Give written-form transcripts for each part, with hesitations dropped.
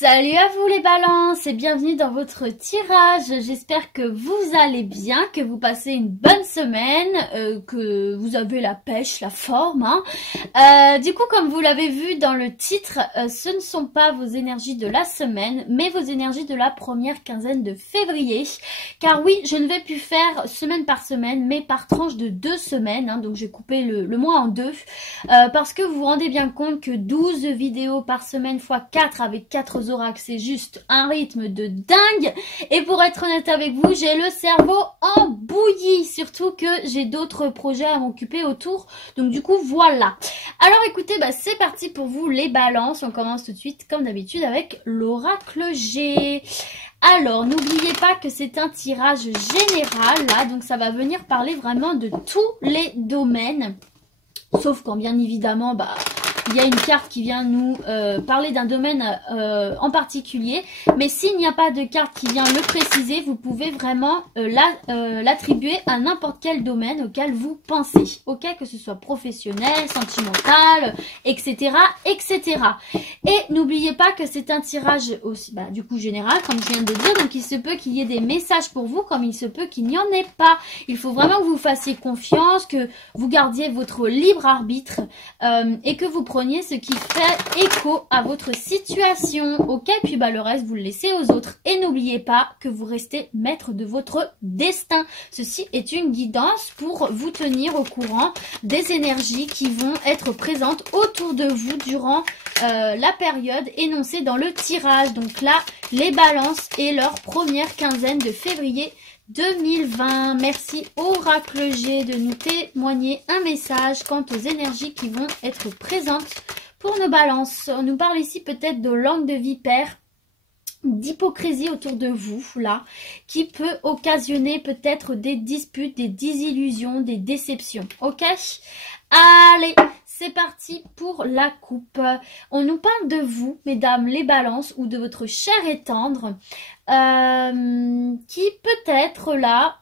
Salut à vous les balances et bienvenue dans votre tirage. J'espère que vous allez bien, que vous passez une bonne semaine, que vous avez la pêche, la forme. Du coup, comme vous l'avez vu dans le titre, ce ne sont pas vos énergies de la semaine, mais vos énergies de la première quinzaine de février. Car oui, je ne vais plus faire semaine par semaine, mais par tranche de 2 semaines. Donc j'ai coupé le mois en deux. Parce que vous vous rendez bien compte que 12 vidéos par semaine x 4 avec 4 oracles, c'est juste un rythme de dingue. Et pour être honnête avec vous, j'ai le cerveau en bouillie. Surtout que j'ai d'autres projets à m'occuper autour. Donc du coup, voilà. Alors écoutez, c'est parti pour vous les balances. On commence tout de suite comme d'habitude avec l'oracle G. Alors, n'oubliez pas que c'est un tirage général, là. Donc ça va venir parler vraiment de tous les domaines. Sauf quand bien évidemment, il y a une carte qui vient nous parler d'un domaine en particulier. Mais s'il n'y a pas de carte qui vient le préciser, vous pouvez vraiment l'attribuer à n'importe quel domaine auquel vous pensez. Ok, que ce soit professionnel, sentimental, etc. etc. Et n'oubliez pas que c'est un tirage aussi, du coup général, comme je viens de dire. Donc il se peut qu'il y ait des messages pour vous, comme il se peut qu'il n'y en ait pas. Il faut vraiment que vous fassiez confiance, que vous gardiez votre libre arbitre et que vous preniez ce qui fait écho à votre situation, ok? Puis le reste vous le laissez aux autres et n'oubliez pas que vous restez maître de votre destin. Ceci est une guidance pour vous tenir au courant des énergies qui vont être présentes autour de vous durant la période énoncée dans le tirage. Donc là, les balances et leur première quinzaine de février 2020. Merci Oracle G de nous témoigner un message quant aux énergies qui vont être présentes pour nos balances. On nous parle ici peut-être de langue de vipère, d'hypocrisie autour de vous, là, qui peut occasionner peut-être des disputes, des désillusions, des déceptions. Ok? Allez, c'est parti pour la coupe. On nous parle de vous, mesdames les balances, ou de votre chair et tendre, qui peut-être là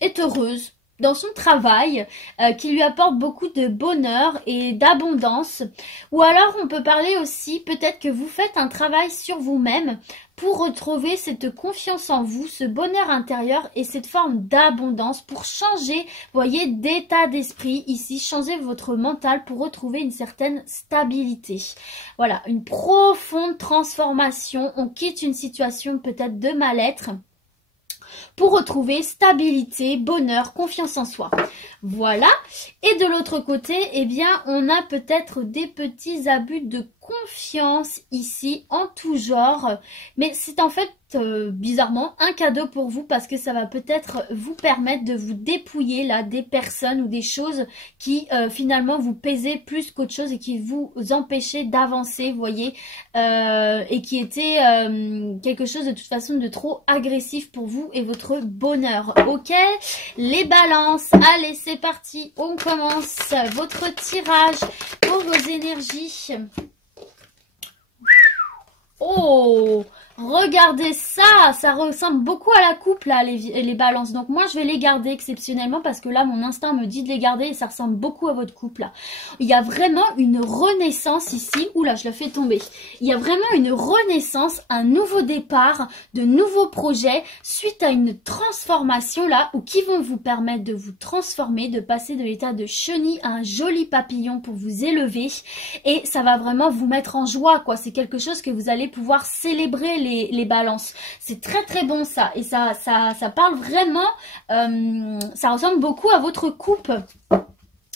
est heureuse dans son travail, qui lui apporte beaucoup de bonheur et d'abondance. Ou alors on peut parler aussi peut-être que vous faites un travail sur vous-même pour retrouver cette confiance en vous, ce bonheur intérieur et cette forme d'abondance pour changer, voyez, d'état d'esprit ici, changer votre mental pour retrouver une certaine stabilité. Voilà, une profonde transformation. On quitte une situation peut-être de mal-être pour retrouver stabilité, bonheur, confiance en soi. Voilà. Et de l'autre côté, eh bien, on a peut-être des petits abus de confiance ici, en tout genre. Mais c'est en fait, bizarrement, un cadeau pour vous parce que ça va peut-être vous permettre de vous dépouiller là des personnes ou des choses qui finalement vous pesaient plus qu'autre chose et qui vous empêchaient d'avancer, vous voyez, et qui étaient quelque chose de toute façon de trop agressif pour vous et votre bonheur. Ok, les balances, allez c'est parti, on commence votre tirage pour vos énergies. Oh, regardez ça, ça ressemble beaucoup à la coupe là, les balances. Donc moi je vais les garder exceptionnellement parce que là mon instinct me dit de les garder et ça ressemble beaucoup à votre coupe là. Il y a vraiment une renaissance ici. Oula, je la fais tomber. Il y a vraiment une renaissance, un nouveau départ, de nouveaux projets suite à une transformation là ou qui vont vous permettre de vous transformer, de passer de l'état de chenille à un joli papillon pour vous élever et ça va vraiment vous mettre en joie quoi. C'est quelque chose que vous allez pouvoir célébrer les balances. C'est très très bon ça. Et ça parle vraiment, ça ressemble beaucoup à votre coupe.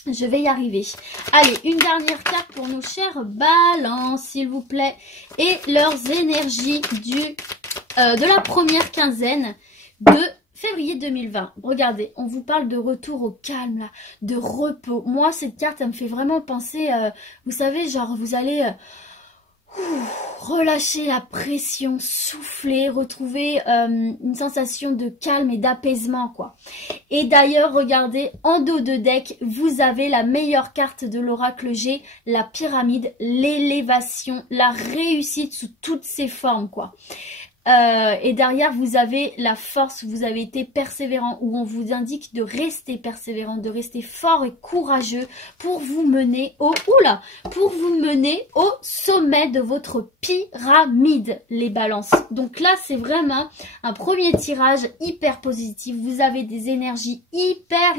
Je vais y arriver. Allez, une dernière carte pour nos chères balances, s'il vous plaît. Et leurs énergies de la première quinzaine de février 2020. Regardez, on vous parle de retour au calme, là, de repos. Moi, cette carte, elle me fait vraiment penser, vous savez, genre, vous allez relâcher la pression, souffler, retrouver une sensation de calme et d'apaisement quoi. Et d'ailleurs, regardez, en dos de deck, vous avez la meilleure carte de l'oracle G, la pyramide, l'élévation, la réussite sous toutes ses formes quoi. Et derrière, vous avez la force, vous avez été persévérant, où on vous indique de rester persévérant, de rester fort et courageux pour vous mener pour vous mener au sommet de votre pyramide, les balances. Donc là, c'est vraiment un premier tirage hyper positif. Vous avez des énergies hyper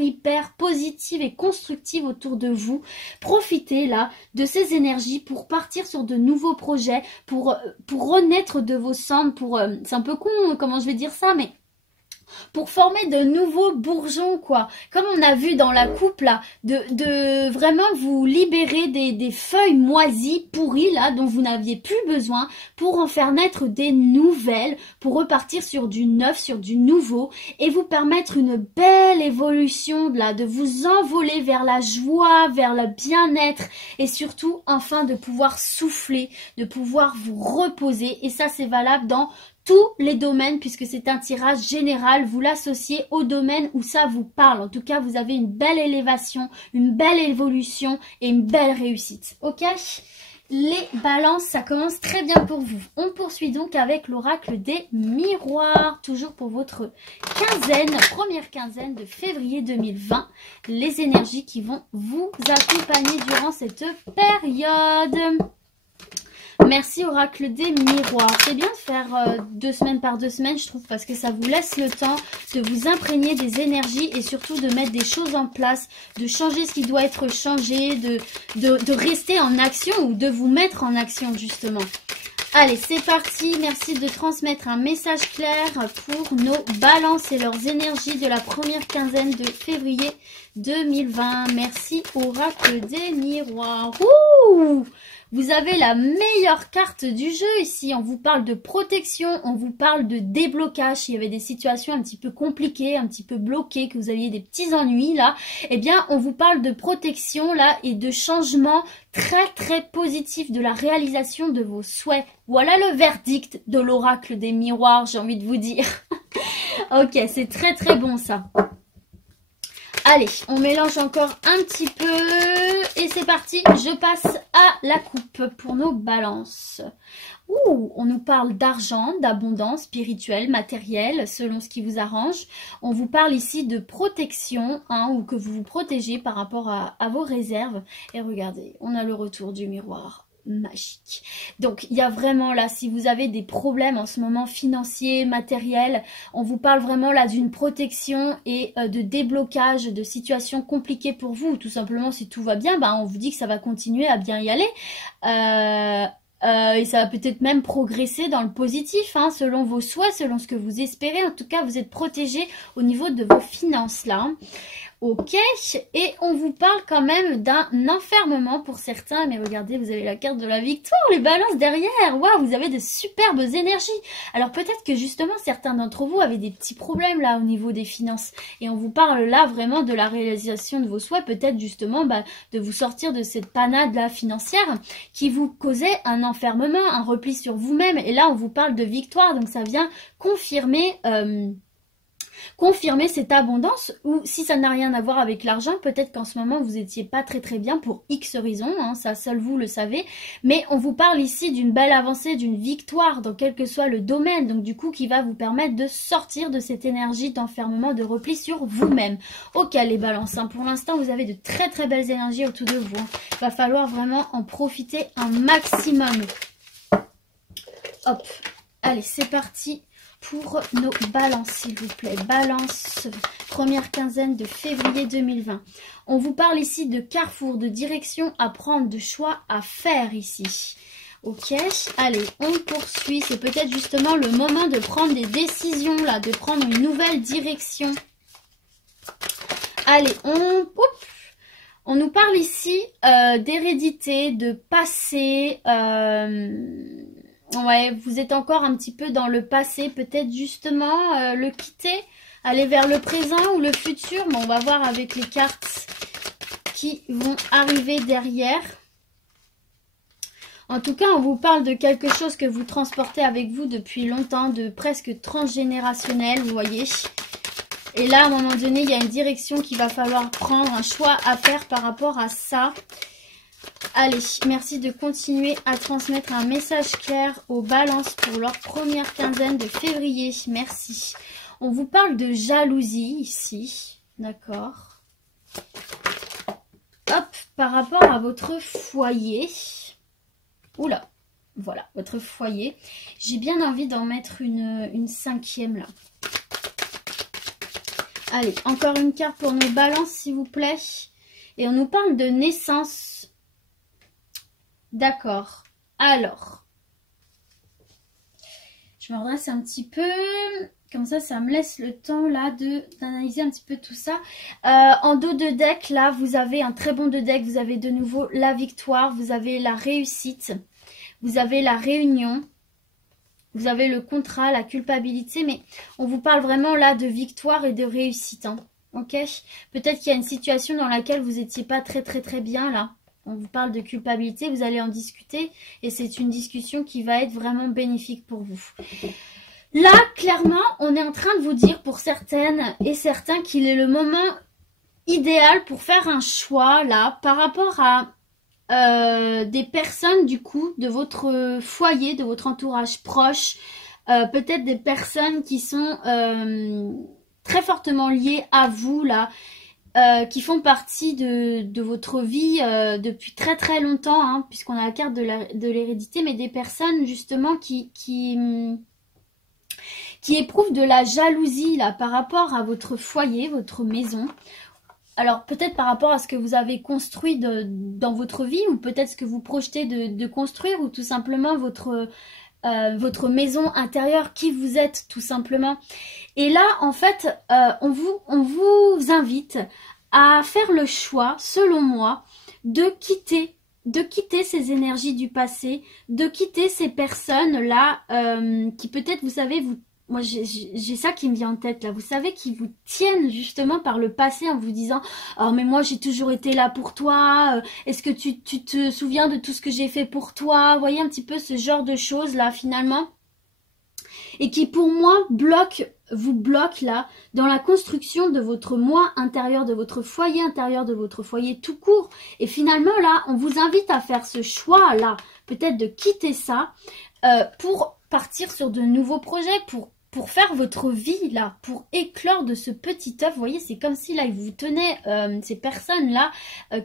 positives et constructives autour de vous. Profitez là de ces énergies pour partir sur de nouveaux projets, pour renaître de vos cendres, c'est un peu con comment je vais dire ça, mais pour former de nouveaux bourgeons, quoi. Comme on a vu dans la coupe, là, de vraiment vous libérer des feuilles moisies, pourries, là, dont vous n'aviez plus besoin, pour en faire naître des nouvelles, pour repartir sur du neuf, sur du nouveau, et vous permettre une belle évolution, là, de vous envoler vers la joie, vers le bien-être, et surtout, enfin, de pouvoir souffler, de pouvoir vous reposer, et ça, c'est valable dans tous les domaines, puisque c'est un tirage général, vous l'associez au domaine où ça vous parle. En tout cas, vous avez une belle élévation, une belle évolution et une belle réussite. Ok? Les balances, ça commence très bien pour vous. On poursuit donc avec l'oracle des miroirs, toujours pour votre première quinzaine de février 2020. Les énergies qui vont vous accompagner durant cette période. Merci oracle des miroirs. C'est bien de faire 2 semaines par 2 semaines, je trouve, parce que ça vous laisse le temps de vous imprégner des énergies et surtout de mettre des choses en place, de changer ce qui doit être changé, de rester en action ou de vous mettre en action justement. Allez, c'est parti. Merci de transmettre un message clair pour nos balances et leurs énergies de la première quinzaine de février 2020. Merci oracle des miroirs. Ouh! Vous avez la meilleure carte du jeu ici. On vous parle de protection, on vous parle de déblocage. Il y avait des situations un petit peu compliquées, un petit peu bloquées, que vous aviez des petits ennuis là. Eh bien, on vous parle de protection là et de changement très positif, de la réalisation de vos souhaits. Voilà le verdict de l'oracle des miroirs, j'ai envie de vous dire. Ok, c'est très bon ça. Allez, on mélange encore un petit peu et c'est parti, je passe à la coupe pour nos balances. Ouh, on nous parle d'argent, d'abondance spirituelle, matérielle, selon ce qui vous arrange. On vous parle ici de protection, hein, ou que vous vous protégez par rapport à vos réserves. Et regardez, on a le retour du miroir. Magique. Donc il y a vraiment là, si vous avez des problèmes en ce moment financiers, matériels, on vous parle vraiment là d'une protection et de déblocage de situations compliquées pour vous. Tout simplement, si tout va bien, on vous dit que ça va continuer à bien y aller. Et ça va peut-être même progresser dans le positif, hein, selon vos souhaits, selon ce que vous espérez. En tout cas, vous êtes protégé au niveau de vos finances là. Hein. Ok, et on vous parle quand même d'un enfermement pour certains, mais regardez, vous avez la carte de la victoire, les balances derrière, waouh, vous avez de superbes énergies. Alors peut-être que justement certains d'entre vous avaient des petits problèmes là au niveau des finances, et on vous parle là vraiment de la réalisation de vos souhaits, peut-être justement de vous sortir de cette panade là financière qui vous causait un enfermement, un repli sur vous-même, et là on vous parle de victoire, donc ça vient confirmer cette abondance, ou si ça n'a rien à voir avec l'argent, peut-être qu'en ce moment vous n'étiez pas très bien pour X raisons, hein, ça seul vous le savez, mais on vous parle ici d'une belle avancée, d'une victoire dans quel que soit le domaine, donc du coup qui va vous permettre de sortir de cette énergie d'enfermement, de repli sur vous-même. Ok les balances, hein, pour l'instant vous avez de très belles énergies autour de vous, hein. Il va falloir vraiment en profiter un maximum. Hop, allez c'est parti pour nos balances, s'il vous plaît. Balance, première quinzaine de février 2020. On vous parle ici de carrefour, de direction à prendre, de choix à faire ici. Ok, allez, on poursuit. C'est peut-être justement le moment de prendre des décisions, là, de prendre une nouvelle direction. Allez, on nous parle ici d'hérédité, de passé. Ouais, vous êtes encore un petit peu dans le passé, peut-être justement le quitter, aller vers le présent ou le futur. Mais on va voir avec les cartes qui vont arriver derrière. En tout cas, on vous parle de quelque chose que vous transportez avec vous depuis longtemps, de presque transgénérationnel, vous voyez. Et là, à un moment donné, il y a une direction qu'il va falloir prendre, un choix à faire par rapport à ça. Allez, merci de continuer à transmettre un message clair aux balances pour leur première quinzaine de février. Merci. On vous parle de jalousie ici. D'accord. Hop, par rapport à votre foyer. Oula, voilà, votre foyer. J'ai bien envie d'en mettre une cinquième là. Allez, encore une carte pour nos balances, s'il vous plaît. Et on nous parle de naissance. D'accord. Alors, je me redresse un petit peu. Comme ça me laisse le temps là d'analyser un petit peu tout ça. En dos de deck, là, vous avez un très bon de deck. Vous avez de nouveau la victoire. Vous avez la réussite. Vous avez la réunion. Vous avez le contrat, la culpabilité, mais on vous parle vraiment là de victoire et de réussite. Hein, ok? Peut-être qu'il y a une situation dans laquelle vous n'étiez pas très bien là. On vous parle de culpabilité, vous allez en discuter et c'est une discussion qui va être vraiment bénéfique pour vous. Là, clairement, on est en train de vous dire pour certaines et certains qu'il est le moment idéal pour faire un choix là par rapport à des personnes du coup de votre foyer, de votre entourage proche, peut-être des personnes qui sont très fortement liées à vous là, qui font partie de votre vie depuis très longtemps, hein, puisqu'on a la carte de l'hérédité, mais des personnes justement qui éprouvent de la jalousie là par rapport à votre foyer, votre maison. Alors peut-être par rapport à ce que vous avez construit dans votre vie ou peut-être ce que vous projetez de construire ou tout simplement votre maison intérieure, qui vous êtes tout simplement. Et là en fait on vous invite à faire le choix, selon moi, de quitter ces énergies du passé, de quitter ces personnes-là qui peut-être, vous savez, moi j'ai ça qui me vient en tête là, vous savez, qui vous tiennent justement par le passé en vous disant « Oh mais moi j'ai toujours été là pour toi, est-ce que tu te souviens de tout ce que j'ai fait pour toi ?» Vous voyez un petit peu ce genre de choses là finalement. Et qui pour moi vous bloque là dans la construction de votre moi intérieur, de votre foyer intérieur, de votre foyer tout court. Et finalement là, on vous invite à faire ce choix là, peut-être de quitter ça pour partir sur de nouveaux projets, pour faire votre vie là, pour éclore de ce petit œuf. Vous voyez, c'est comme si là, ils vous tenaient, ces personnes là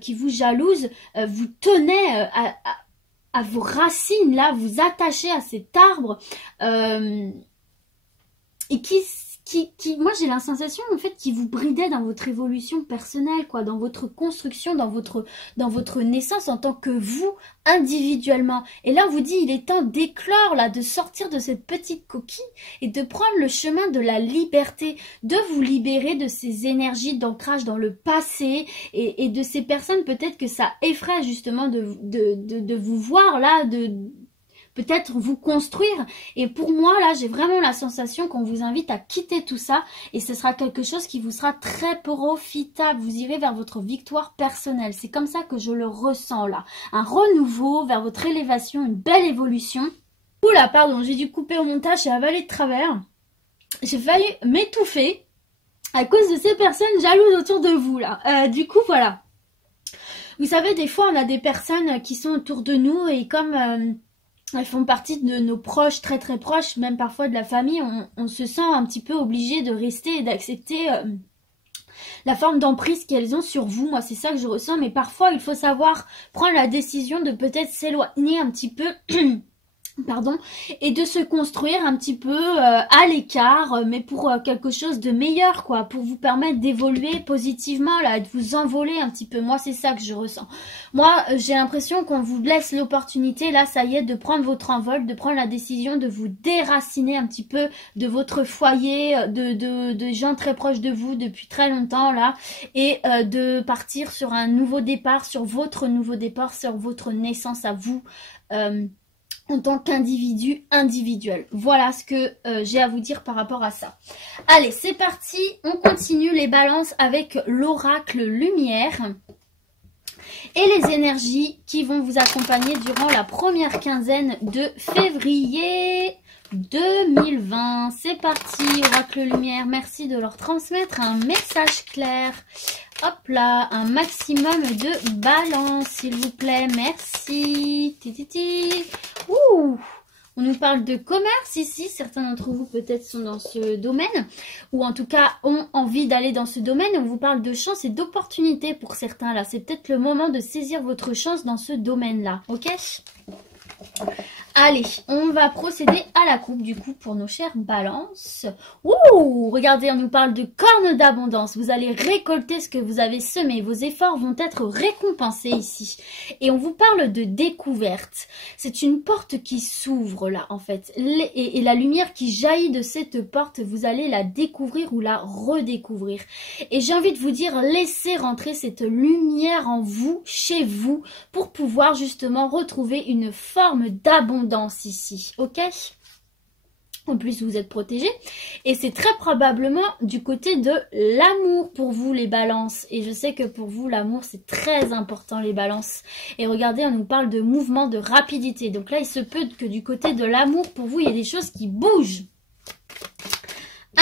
qui vous jalousent, vous tenaient à vos racines là, vous attachez à cet arbre et qui moi j'ai la sensation en fait qui vous bridait dans votre évolution personnelle, quoi, dans votre construction, dans votre naissance en tant que vous individuellement. Et là on vous dit il est temps d'éclore là, de sortir de cette petite coquille et de prendre le chemin de la liberté, de vous libérer de ces énergies d'ancrage dans le passé et de ces personnes peut-être que ça effraie justement de vous voir là, peut-être vous construire. Et pour moi, là, j'ai vraiment la sensation qu'on vous invite à quitter tout ça. Et ce sera quelque chose qui vous sera très profitable. Vous irez vers votre victoire personnelle. C'est comme ça que je le ressens, là. Un renouveau vers votre élévation, une belle évolution. Oula, pardon, j'ai dû couper au montage et avaler de travers. J'ai failli m'étouffer à cause de ces personnes jalouses autour de vous, là. Du coup, voilà. Vous savez, des fois, on a des personnes qui sont autour de nous et comme... elles font partie de nos proches, très proches, même parfois de la famille. On se sent un petit peu obligé de rester et d'accepter la forme d'emprise qu'elles ont sur vous. Moi, c'est ça que je ressens. Mais parfois, il faut savoir prendre la décision de peut-être s'éloigner un petit peu... pardon, et de se construire un petit peu à l'écart, mais pour quelque chose de meilleur, quoi, pour vous permettre d'évoluer positivement, là, de vous envoler un petit peu. Moi, c'est ça que je ressens. Moi, j'ai l'impression qu'on vous laisse l'opportunité, là, ça y est, de prendre votre envol, de prendre la décision de vous déraciner un petit peu de votre foyer, de gens très proches de vous depuis très longtemps, là, et de partir sur un nouveau départ, sur votre nouveau départ, sur votre naissance à vous, en tant qu'individu individuel. Voilà ce que j'ai à vous dire par rapport à ça. Allez, c'est parti. On continue les balances avec l'oracle lumière et les énergies qui vont vous accompagner durant la première quinzaine de février 2020. C'est parti, oracle lumière. Merci de leur transmettre un message clair. Hop là, un maximum de balance, s'il vous plaît. Merci. Tititi. Ouh. On nous parle de commerce ici. Certains d'entre vous peut-être sont dans ce domaine. Ou en tout cas ont envie d'aller dans ce domaine. On vous parle de chance et d'opportunité pour certains là. C'est peut-être le moment de saisir votre chance dans ce domaine-là. Ok ? Allez, on va procéder à la coupe du coup pour nos chères balances. Ouh, regardez, on nous parle de cornes d'abondance. Vous allez récolter ce que vous avez semé. Vos efforts vont être récompensés ici. Et on vous parle de découverte. C'est une porte qui s'ouvre là en fait. Et la lumière qui jaillit de cette porte, vous allez la découvrir ou la redécouvrir. Et j'ai envie de vous dire, laissez rentrer cette lumière en vous, chez vous, pour pouvoir justement retrouver une forme d'abondance ici, ok? En plus, vous êtes protégés. Et c'est très probablement du côté de l'amour pour vous, les balances. Et je sais que pour vous, l'amour, c'est très important, les balances. Et regardez, on nous parle de mouvement, de rapidité. Donc là, il se peut que du côté de l'amour, pour vous, il y ait des choses qui bougent.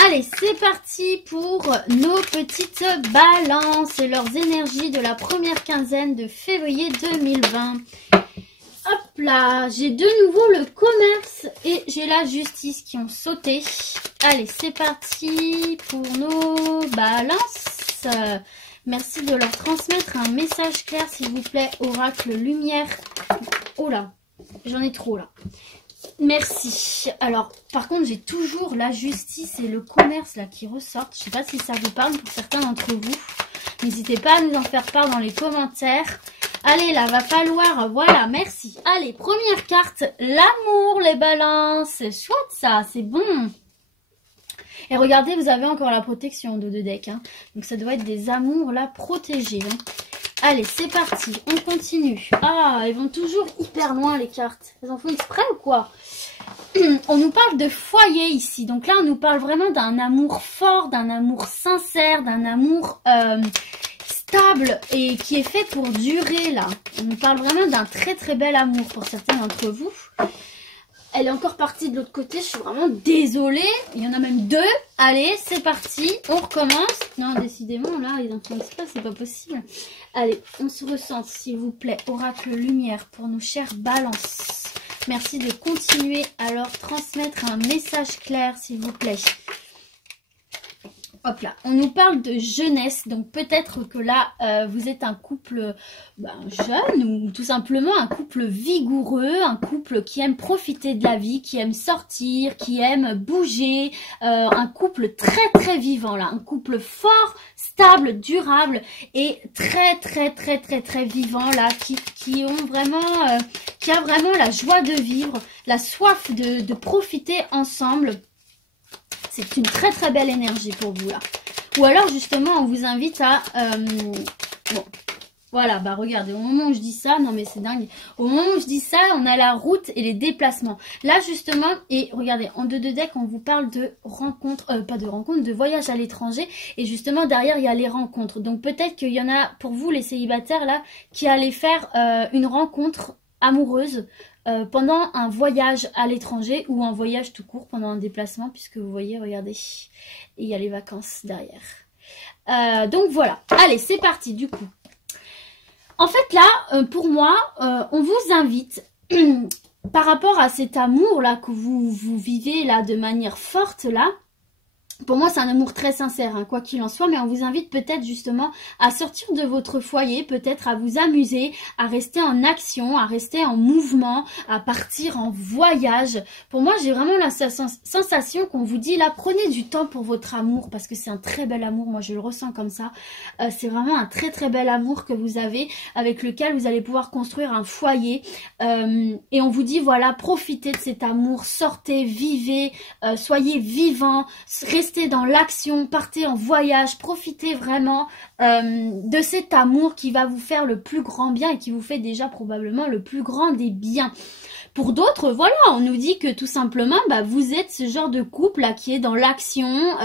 Allez, c'est parti pour nos petites balances et leurs énergies de la première quinzaine de février 2020. Hop là, j'ai de nouveau le commerce et j'ai la justice qui ont sauté. Allez, c'est parti pour nos balances. Merci de leur transmettre un message clair, s'il vous plaît, oracle lumière. Oh là, j'en ai trop là. Merci. Alors, par contre, j'ai toujours la justice et le commerce là qui ressortent. Je ne sais pas si ça vous parle pour certains d'entre vous. N'hésitez pas à nous en faire part dans les commentaires. Allez, là, va falloir... Voilà, merci. Allez, première carte, l'amour, les balances. C'est chouette, ça, c'est bon. Et regardez, vous avez encore la protection de deux decks. Hein. Donc, ça doit être des amours, là, protégés. Hein. Allez, c'est parti. On continue. Ah, ils vont toujours hyper loin, les cartes. Elles en font exprès ou quoi? On nous parle de foyer ici. Donc là, on nous parle vraiment d'un amour fort, d'un amour sincère, d'un amour... stable et qui est fait pour durer là. On nous parle vraiment d'un très très bel amour pour certains d'entre vous. Elle est encore partie de l'autre côté, je suis vraiment désolée. Il y en a même deux. Allez, c'est parti, on recommence. Non, décidément, là, ils en font exprès, c'est pas possible. Allez, on se ressent, s'il vous plaît, oracle lumière pour nos chères balances. Merci de continuer à leur transmettre un message clair, s'il vous plaît. Hop là, on nous parle de jeunesse, donc peut-être que là, vous êtes un couple jeune ou tout simplement un couple vigoureux, un couple qui aime profiter de la vie, qui aime sortir, qui aime bouger, un couple très très vivant là, un couple fort, stable, durable et très très très très très vivant là, qui ont vraiment, qui a vraiment la joie de vivre, la soif de profiter ensemble. C'est une très très belle énergie pour vous là. Ou alors justement on vous invite à... bon, voilà, bah regardez, au moment où je dis ça, non mais c'est dingue. Au moment où je dis ça, on a la route et les déplacements. Là justement, et regardez, en 2 deck, on vous parle de rencontres, pas de rencontres, de voyages à l'étranger. Et justement derrière, il y a les rencontres. Donc peut-être qu'il y en a pour vous les célibataires là, qui allaient faire une rencontre amoureuse. Pendant un voyage à l'étranger ou un voyage tout court pendant un déplacement, puisque vous voyez, regardez, il y a les vacances derrière. Donc voilà, allez, c'est parti du coup. En fait là, pour moi, on vous invite, par rapport à cet amour là que vous vivez là de manière forte là, pour moi, c'est un amour très sincère, hein, quoi qu'il en soit, mais on vous invite peut-être justement à sortir de votre foyer, peut-être à vous amuser, à rester en action, à rester en mouvement, à partir en voyage. Pour moi, j'ai vraiment la sensation qu'on vous dit là, prenez du temps pour votre amour, parce que c'est un très bel amour, moi je le ressens comme ça. C'est vraiment un très très bel amour que vous avez, avec lequel vous allez pouvoir construire un foyer. Et on vous dit, voilà, profitez de cet amour, sortez, vivez, soyez vivants, restez dans l'action, partez en voyage, profitez vraiment de cet amour qui va vous faire le plus grand bien et qui vous fait déjà probablement le plus grand des biens. Pour d'autres, voilà, on nous dit que tout simplement, bah, vous êtes ce genre de couple là qui est dans l'action,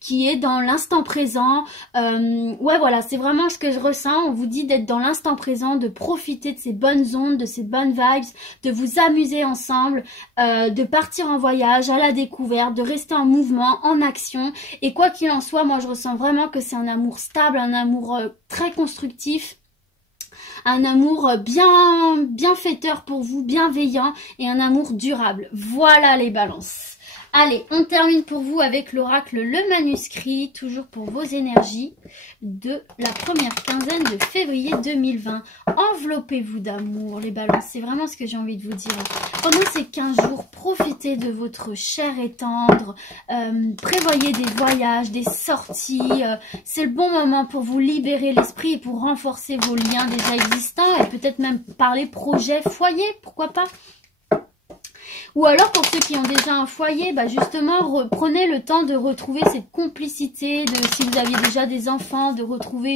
qui est dans l'instant présent. Ouais, voilà, c'est vraiment ce que je ressens. On vous dit d'être dans l'instant présent, de profiter de ces bonnes ondes, de ces bonnes vibes, de vous amuser ensemble, de partir en voyage, à la découverte, de rester en mouvement, en action. Et quoi qu'il en soit, moi je ressens vraiment que c'est un amour stable, un amour très constructif. Un amour bienfaiteur pour vous, bienveillant et un amour durable. Voilà les balances. Allez, on termine pour vous avec l'oracle Le Manuscrit, toujours pour vos énergies de la première quinzaine de février 2020. Enveloppez-vous d'amour, les balances, c'est vraiment ce que j'ai envie de vous dire. Pendant ces 15 jours, profitez de votre chair et tendre, prévoyez des voyages, des sorties. C'est le bon moment pour vous libérer l'esprit et pour renforcer vos liens déjà existants et peut-être même parler projet, foyer, pourquoi pas. Ou alors pour ceux qui ont déjà un foyer, bah justement, prenez le temps de retrouver cette complicité, si vous aviez déjà des enfants, de retrouver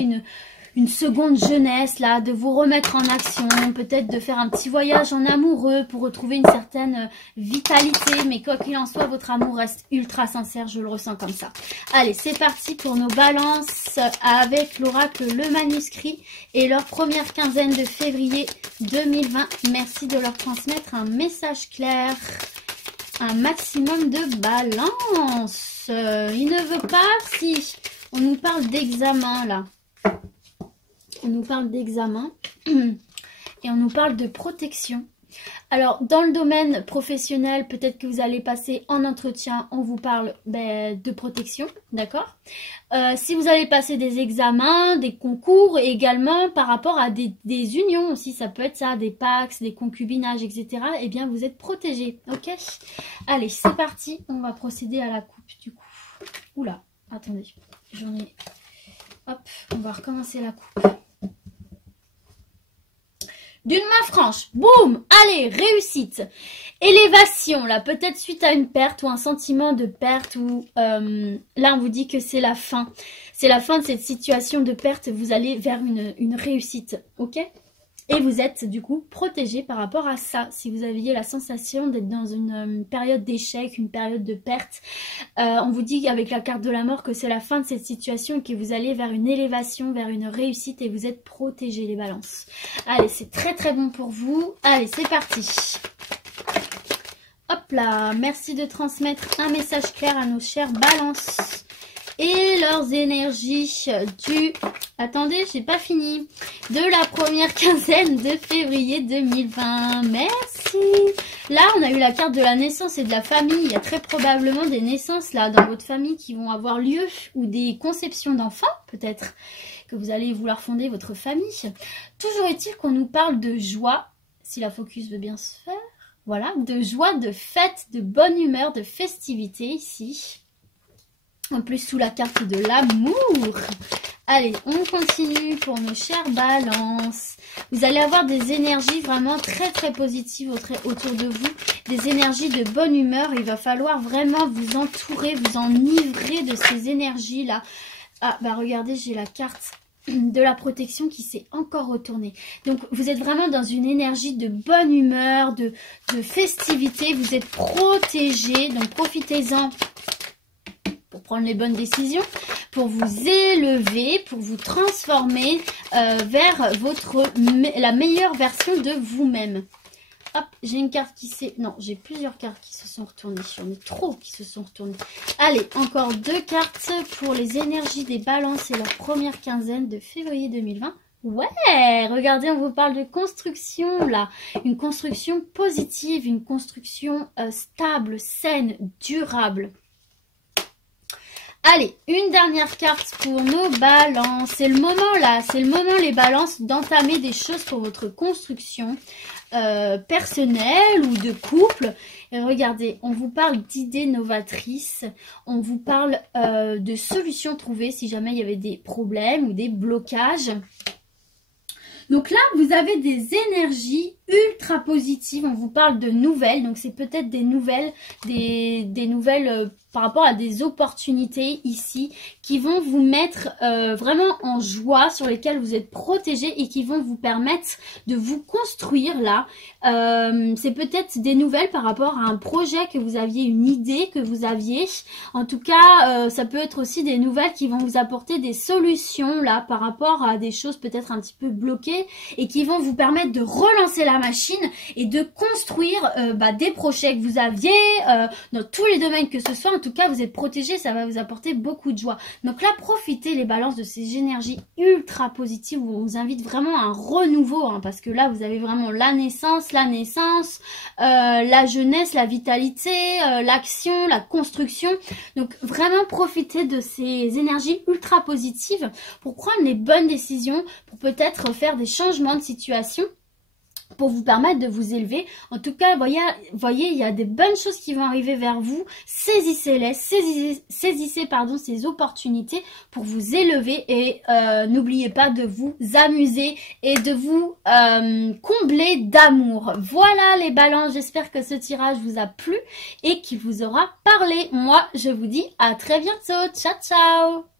une seconde jeunesse, là, de vous remettre en action, peut-être de faire un petit voyage en amoureux pour retrouver une certaine vitalité. Mais quoi qu'il en soit, votre amour reste ultra sincère, je le ressens comme ça. Allez, c'est parti pour nos balances avec l'oracle Le Manuscrit et leur première quinzaine de février 2020. Merci de leur transmettre un message clair, un maximum de balance. Il ne veut pas, si on nous parle d'examen là. On nous parle d'examen et on nous parle de protection. Alors, dans le domaine professionnel, peut-être que vous allez passer en entretien, on vous parle de protection, d'accord? Si vous allez passer des examens, des concours, et également par rapport à des unions aussi, ça peut être ça, des pax, des concubinages, etc. Eh bien, vous êtes protégés, ok? Allez, c'est parti, on va procéder à la coupe du coup. Oula, attendez, j'en ai... Hop, on va recommencer la coupe. D'une main franche, boum, allez, réussite, élévation, là, peut-être suite à une perte ou un sentiment de perte, ou là, on vous dit que c'est la fin. C'est la fin de cette situation de perte, vous allez vers une réussite, ok? Et vous êtes, du coup, protégé par rapport à ça. Si vous aviez la sensation d'être dans une période d'échec, une période de perte, on vous dit avec la carte de la mort que c'est la fin de cette situation et que vous allez vers une élévation, vers une réussite et vous êtes protégés, les balances. Allez, c'est très très bon pour vous. Allez, c'est parti. Hop là, merci de transmettre un message clair à nos chères balances. Et leurs énergies du... Attendez, j'ai pas fini. De la première quinzaine de février 2020. Merci. Là, on a eu la carte de la naissance et de la famille. Il y a très probablement des naissances là dans votre famille qui vont avoir lieu. Ou des conceptions d'enfants, peut-être. Que vous allez vouloir fonder votre famille. Toujours est-il qu'on nous parle de joie. Si la focus veut bien se faire. Voilà, de joie, de fête, de bonne humeur, de festivité ici. En plus, sous la carte de l'amour. Allez, on continue pour nos chères balances. Vous allez avoir des énergies vraiment très très positives autour de vous. Des énergies de bonne humeur. Il va falloir vraiment vous entourer, vous enivrer de ces énergies-là. Ah, bah regardez, j'ai la carte de la protection qui s'est encore retournée. Donc, vous êtes vraiment dans une énergie de bonne humeur, de festivité. Vous êtes protégés, donc profitez-en. Pour prendre les bonnes décisions, pour vous élever, pour vous transformer vers la meilleure version de vous-même. Hop, j'ai une carte qui s'est... Non, j'ai plusieurs cartes qui se sont retournées. J'en ai trop qui se sont retournées. Allez, encore 2 cartes pour les énergies des balances et leur première quinzaine de février 2020. Ouais, regardez, on vous parle de construction là. Une construction positive, une construction stable, saine, durable. Allez, une dernière carte pour nos balances. C'est le moment là, c'est le moment les balances d'entamer des choses pour votre construction personnelle ou de couple. Et regardez, on vous parle d'idées novatrices, on vous parle de solutions trouvées si jamais il y avait des problèmes ou des blocages. Donc là, vous avez des énergies ultra positives. On vous parle de nouvelles. Donc c'est peut-être des nouvelles, des nouvelles par rapport à des opportunités ici qui vont vous mettre vraiment en joie, sur lesquelles vous êtes protégés et qui vont vous permettre de vous construire là. C'est peut-être des nouvelles par rapport à un projet que vous aviez, une idée que vous aviez. En tout cas, ça peut être aussi des nouvelles qui vont vous apporter des solutions là par rapport à des choses peut-être un petit peu bloquées et qui vont vous permettre de relancer la machine et de construire des projets que vous aviez dans tous les domaines que ce soit. En tout cas, vous êtes protégés, ça va vous apporter beaucoup de joie. Donc là, profitez les balances de ces énergies ultra positives où on vous invite vraiment à un renouveau, hein, parce que là, vous avez vraiment la naissance, la jeunesse, la vitalité, l'action, la construction. Donc vraiment profitez de ces énergies ultra positives pour prendre les bonnes décisions, pour peut-être faire des changements de situation, pour vous permettre de vous élever. En tout cas, voyez, il y a des bonnes choses qui vont arriver vers vous. Saisissez-les, saisissez ces opportunités pour vous élever et n'oubliez pas de vous amuser et de vous combler d'amour. Voilà les balances, j'espère que ce tirage vous a plu et qu'il vous aura parlé. Moi, je vous dis à très bientôt. Ciao, ciao!